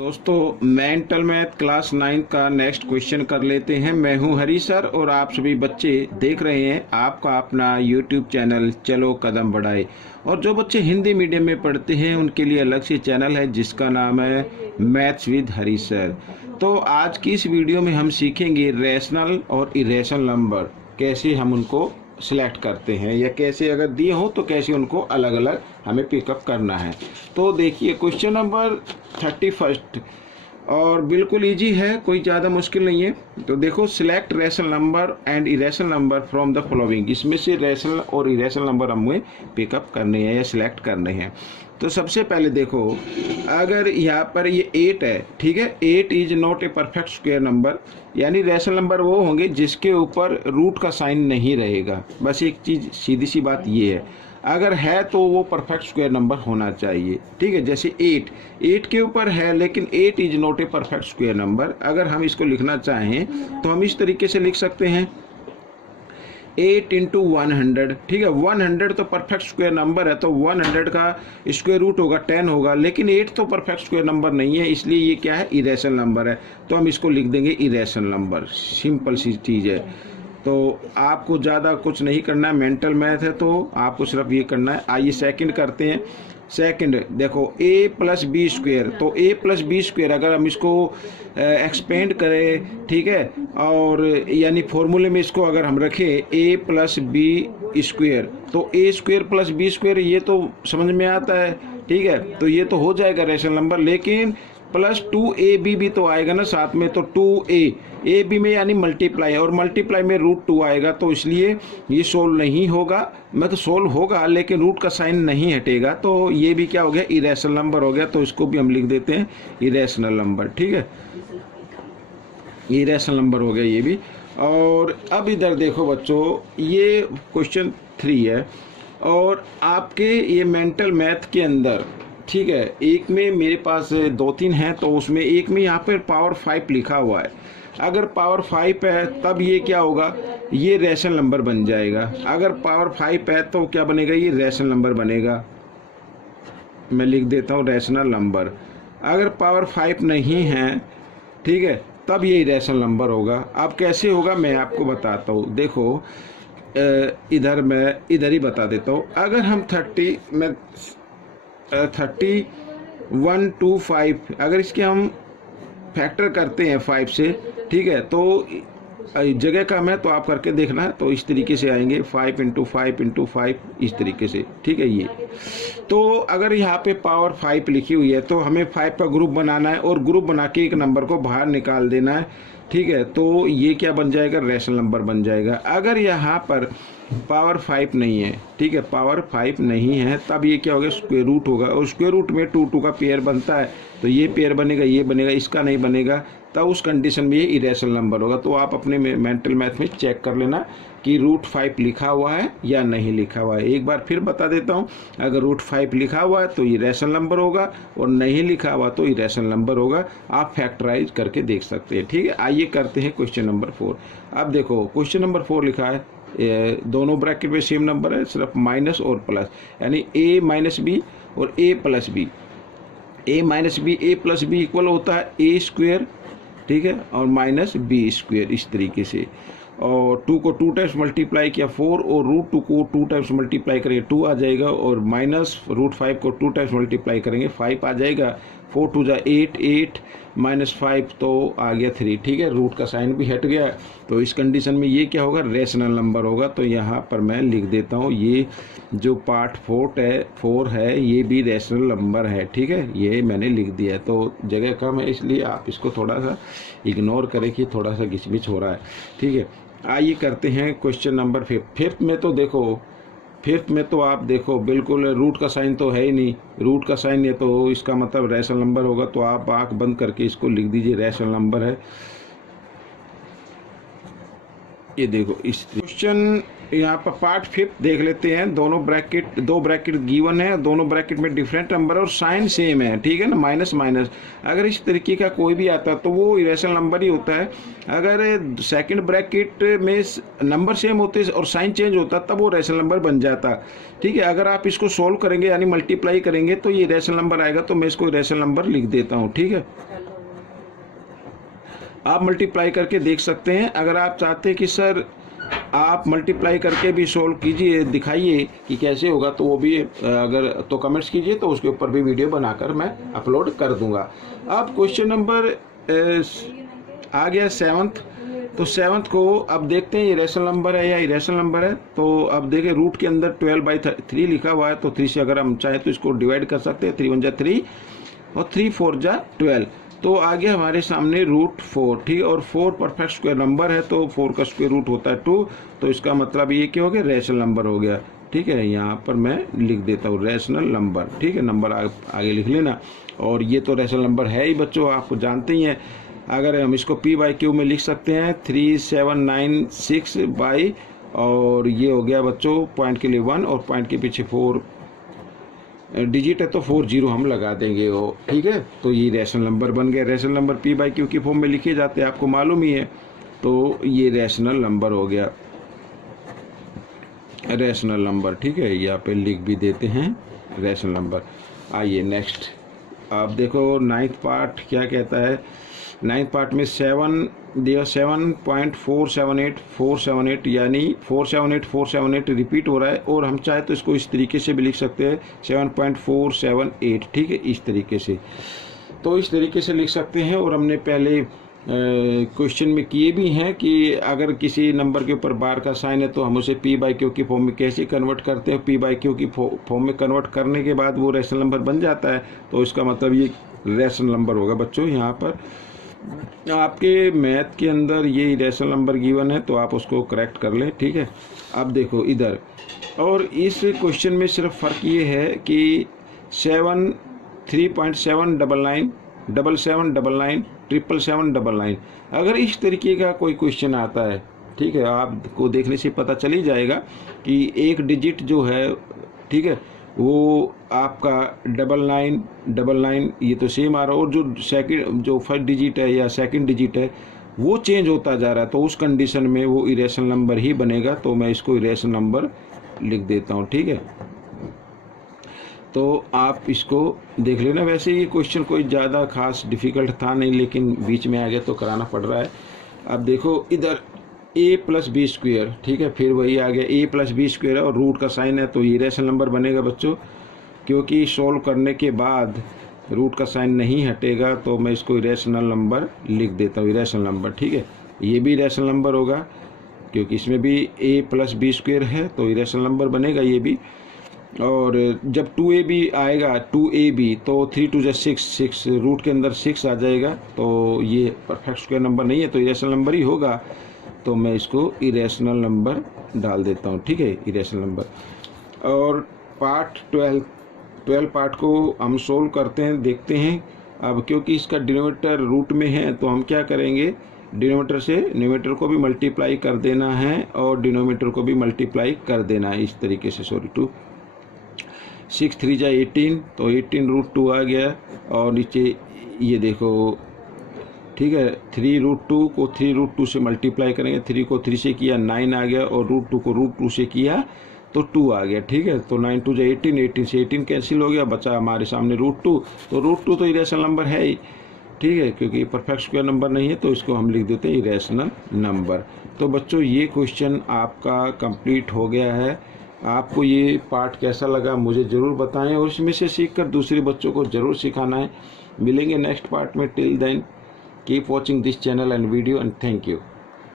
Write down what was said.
दोस्तों mental math class 9 का next question कर लेते हैं। मैं हूं हरी सर और आप सभी बच्चे देख रहे हैं आपका अपना यूट्यूब चैनल चलो कदम बढ़ाए। और जो बच्चे हिंदी मीडियम में पढ़ते हैं उनके लिए अलग से चैनल है जिसका नाम है मैथ्स विद हरी सर। तो आज की इस वीडियो में हम सीखेंगे रैशनल और इरेशनल नंबर कैसे हम उनको सिलेक्ट करते हैं या कैसे अगर दिए हो तो कैसे उनको अलग अलग हमें पिकअप करना है। तो देखिए क्वेश्चन नंबर 31 और बिल्कुल इजी है, कोई ज़्यादा मुश्किल नहीं है। तो देखो select rational number and irrational number from the following, इसमें से रैशनल और इरेशनल नंबर हमें पिकअप करने हैं या सिलेक्ट करने हैं। तो सबसे पहले देखो अगर यहाँ पर ये 8 है, ठीक है, 8 is not a perfect square number, यानी रैशनल नंबर वो होंगे जिसके ऊपर रूट का साइन नहीं रहेगा। बस एक चीज़ सीधी सी बात ये है, अगर है तो वो परफेक्ट स्क्वायर नंबर होना चाहिए, ठीक है। जैसे 8 के ऊपर है लेकिन 8 is not a perfect square number. अगर हम इसको लिखना चाहें तो हम इस तरीके से लिख सकते हैं 8 इंटू 100, ठीक है। 100 तो परफेक्ट स्क्वायर नंबर है तो 100 का स्क्वायर रूट होगा 10 होगा, लेकिन 8 तो परफेक्ट स्क्वायर नंबर नहीं है, इसलिए ये क्या है, इरेशनल नंबर है। तो हम इसको लिख देंगे इरेशनल नंबर। सिंपल सी चीज़ है। तो आपको ज़्यादा कुछ नहीं करना है, मेंटल मैथ है तो आपको सिर्फ ये करना है। आइए सेकंड करते हैं। सेकंड देखो a प्लस बी स्क्वेयर, तो a प्लस बी स्क्वेयर अगर हम इसको एक्सपेंड करें, ठीक है, और यानी फॉर्मूले में इसको अगर हम रखें a प्लस बी स्क्वेयर, तो a square plus B square ये तो समझ में आता है, ठीक है। तो ये तो हो जाएगा रैशनल नंबर, लेकिन प्लस 2ab भी तो आएगा ना साथ में, तो 2ab में यानी मल्टीप्लाई, और मल्टीप्लाई में √2 आएगा, तो इसलिए ये सोल्व नहीं होगा। मैं तो सोल्व होगा लेकिन रूट का साइन नहीं हटेगा, तो ये भी क्या हो गया, इरेशनल नंबर हो गया। तो इसको भी हम लिख देते हैं इरेशनल नंबर, ठीक है, इरेशनल नंबर हो गया ये भी। और अब इधर देखो बच्चों, ये क्वेश्चन 3 है और आपके ये मेंटल मैथ के अंदर, ठीक है, एक में मेरे पास 2-3 हैं, तो उसमें एक में यहाँ पर पावर 5 लिखा हुआ है। अगर पावर 5 है तब ये क्या होगा, ये रैशनल नंबर बन जाएगा। अगर पावर 5 है तो क्या बनेगा, ये रैशनल नंबर बनेगा। मैं लिख देता हूँ रैशनल नंबर। अगर पावर 5 नहीं है, ठीक है, तब ये रैशनल नंबर होगा। अब कैसे होगा मैं आपको बताता हूँ। देखो इधर मैं इधर ही बता देता हूँ। अगर हम 3125 अगर इसके हम फैक्टर करते हैं 5 से, ठीक है, तो जगह कम है तो आप करके देखना है। तो इस तरीके से आएंगे 5 इंटू 5 इंटू 5 इस तरीके से, ठीक है। ये तो अगर यहाँ पे पावर 5 लिखी हुई है तो हमें 5 का ग्रुप बनाना है और ग्रुप बना के एक नंबर को बाहर निकाल देना है, ठीक है। तो ये क्या बन जाएगा, रैशनल नंबर बन जाएगा। अगर यहाँ पर पावर 5 नहीं है, ठीक है, पावर 5 नहीं है, तब ये क्या होगा, स्क्वायर रूट होगा, और स्क्वायर रूट में 2 का पेयर बनता है, तो ये पेयर बनेगा, ये बनेगा, इसका नहीं बनेगा, तब उस कंडीशन में ये इरेशनल नंबर होगा। तो आप अपने मेंटल मैथ में चेक कर लेना कि √5 लिखा हुआ है या नहीं लिखा हुआ है। एक बार फिर बता देता हूँ, अगर √5 लिखा हुआ है तो ये रैशनल नंबर होगा, और नहीं लिखा हुआ तो इरेशनल नंबर होगा। आप फैक्टराइज करके देख सकते हैं, ठीक है। आइए करते हैं क्वेश्चन नंबर 4। अब देखो क्वेश्चन नंबर 4 लिखा है, दोनों ब्रैकेट में सेम नंबर है, सिर्फ माइनस और प्लस, यानी a माइनस बी और a plus B. a minus B a plus B equal होता है a स्क्वेयर, ठीक है, और माइनस बी स्क्वेयर, इस तरीके से। और 2 को 2 टाइम्स मल्टीप्लाई किया 4, और √2 को 2 टाइम्स मल्टीप्लाई करेंगे 2 आ जाएगा, और माइनस √5 को 2 टाइम्स मल्टीप्लाई करेंगे 5 आ जाएगा। 4 2 जा 8, 8 माइनस 5 तो आ गया 3, ठीक है, रूट का साइन भी हट गया। तो इस कंडीशन में ये क्या होगा, रैशनल नंबर होगा। तो यहाँ पर मैं लिख देता हूँ, ये जो पार्ट 4 है ये भी रैशनल नंबर है, ठीक है, ये मैंने लिख दिया है। तो जगह कम है इसलिए आप इसको थोड़ा सा इग्नोर करें कि थोड़ा सा घिचमिच हो रहा है, ठीक है। आइए करते हैं क्वेश्चन नंबर 5। 5 में तो देखो, 5 में तो आप देखो बिल्कुल रूट का साइन तो है ही नहीं, रूट का साइन है तो इसका मतलब रैशनल नंबर होगा। तो आप आंख बंद करके इसको लिख दीजिए, रैशनल नंबर है। ये देखो इस क्वेश्चन यहाँ पर पार्ट 5 देख लेते हैं। दो ब्रैकेट गिवन है, दोनों ब्रैकेट में डिफरेंट नंबर और साइन सेम है, ठीक है ना, माइनस माइनस। अगर इस तरीके का कोई भी आता तो वो इरेशनल नंबर ही होता है। अगर सेकंड ब्रैकेट में नंबर सेम होते और साइन चेंज होता तब वो रैशनल नंबर बन जाता, ठीक है। अगर आप इसको सोल्व करेंगे यानी मल्टीप्लाई करेंगे तो ये रैशनल नंबर आएगा, तो मैं इसको रैशनल नंबर लिख देता हूँ, ठीक है। आप मल्टीप्लाई करके देख सकते हैं। अगर आप चाहते हैं कि सर आप मल्टीप्लाई करके भी सोल्व कीजिए, दिखाइए कि कैसे होगा, तो वो भी अगर तो कमेंट्स कीजिए, तो उसके ऊपर भी वीडियो बनाकर मैं अपलोड कर दूंगा। अब क्वेश्चन नंबर आ गया 7th। तो 7th को अब देखते हैं ये रैशनल नंबर है या इरेशनल नंबर है। तो अब देखें रूट के अंदर 12/3 लिखा हुआ है, तो 3 से अगर हम चाहें तो इसको डिवाइड कर सकते हैं। 3 1 जा 3 और 3 4 जा 12। तो आ गया हमारे सामने √4, ठीक है। और 4 परफेक्ट स्क्वायर नंबर है, तो 4 का स्क्वायर रूट होता है 2। तो इसका मतलब ये क्या हो गया, रैशनल नंबर हो गया, ठीक है। यहाँ पर मैं लिख देता हूँ रैशनल नंबर, ठीक है। नंबर आगे लिख लेना। और ये तो रैशनल नंबर है ही बच्चों, आप जानते ही हैं। अगर हम इसको p/q में लिख सकते हैं 3796 और ये हो गया बच्चों पॉइंट के लिए 1 और पॉइंट के पीछे 4 डिजिट है, तो 40 हम लगा देंगे वो, ठीक है। तो ये रैशनल नंबर बन गया। रैशनल नंबर p/q की फॉर्म में लिखे जाते हैं, आपको मालूम ही है। तो ये रैशनल नंबर हो गया, रैशनल नंबर, ठीक है। यहाँ पे लिख भी देते हैं रैशनल नंबर। आइए नेक्स्ट, आप देखो 9th पार्ट क्या कहता है। 9th पार्ट में 7.478 यानी 478 रिपीट हो रहा है। और हम चाहे तो इसको इस तरीके से भी लिख सकते हैं 7.478, ठीक है, इस तरीके से। तो इस तरीके से लिख सकते हैं। और हमने पहले क्वेश्चन में किए भी हैं कि अगर किसी नंबर के ऊपर बार का साइन है तो हम उसे p/q की फॉर्म में कैसे कन्वर्ट करते हैं। p/q की फॉर्म में कन्वर्ट करने के बाद वो रैशनल नंबर बन जाता है, तो इसका मतलब ये रैशनल नंबर होगा बच्चों। यहाँ पर आपके मैथ के अंदर ये रैशनल नंबर गिवन है, तो आप उसको करेक्ट कर लें, ठीक है। अब देखो इधर, और इस क्वेश्चन में सिर्फ फ़र्क ये है कि 3.799 7799 77799, अगर इस तरीके का कोई क्वेश्चन आता है, ठीक है, आपको देखने से पता चल ही जाएगा कि एक डिजिट जो है, ठीक है, वो आपका 9999 ये तो सेम आ रहा है। और जो फर्स्ट डिजिट है या सेकंड डिजिट है वो चेंज होता जा रहा है, तो उस कंडीशन में वो इरेशनल नंबर ही बनेगा। तो मैं इसको इरेशनल नंबर लिख देता हूँ, ठीक है। तो आप इसको देख लेना। वैसे ये क्वेश्चन कोई ज़्यादा खास डिफ़िकल्ट था नहीं, लेकिन बीच में आ गया तो कराना पड़ रहा है। अब देखो इधर a+b², ठीक है, फिर वही आ गया a+b² है और रूट का साइन है, तो ये रैशनल नंबर बनेगा बच्चों। क्योंकि सोल्व करने के बाद रूट का साइन नहीं हटेगा, तो मैं इसको इरेशनल नंबर लिख देता हूँ, इरेशनल नंबर, ठीक है। ये भी इरेशनल नंबर होगा क्योंकि इसमें भी a+b² है, तो इरेशनल नंबर बनेगा ये भी। और जब 2ab आएगा 2ab, तो 3 2 जा 6 रूट के अंदर 6 आ जाएगा, तो ये परफेक्ट स्क्वायर नंबर नहीं है, तो इरेशनल नंबर ही होगा। तो मैं इसको इरेशनल नंबर डाल देता हूँ, ठीक है, इरेशनल नंबर। और पार्ट 12 पार्ट को हम सोल्व करते हैं, देखते हैं। अब क्योंकि इसका डिनोमिनेटर रूट में है, तो हम क्या करेंगे, डिनोमिनेटर से न्यूमरेटर को भी मल्टीप्लाई कर देना है और डिनोमिनेटर को भी मल्टीप्लाई कर देना है इस तरीके से। 6 3 जा 18, तो 18√2 आ गया। और नीचे ये देखो, ठीक है, 3√2 को 3√2 से मल्टीप्लाई करेंगे, 3 को 3 से किया 9 आ गया, और √2 को √2 से किया तो 2 आ गया, ठीक है। तो 9 2 जा 18, 18 से 18 कैंसिल हो गया, बचा हमारे सामने √2। तो √2 तो इरेशनल नंबर है ही, ठीक है, क्योंकि परफेक्ट स्क्वायर नंबर नहीं है, तो इसको हम लिख देते हैं इरेशनल नंबर। तो बच्चों ये क्वेश्चन आपका कंप्लीट हो गया है। आपको ये पार्ट कैसा लगा मुझे ज़रूर बताएं, और इसमें से सीखकर दूसरे बच्चों को ज़रूर सिखाना है। मिलेंगे नेक्स्ट पार्ट में। Till then keep watching this channel and video, and thank you.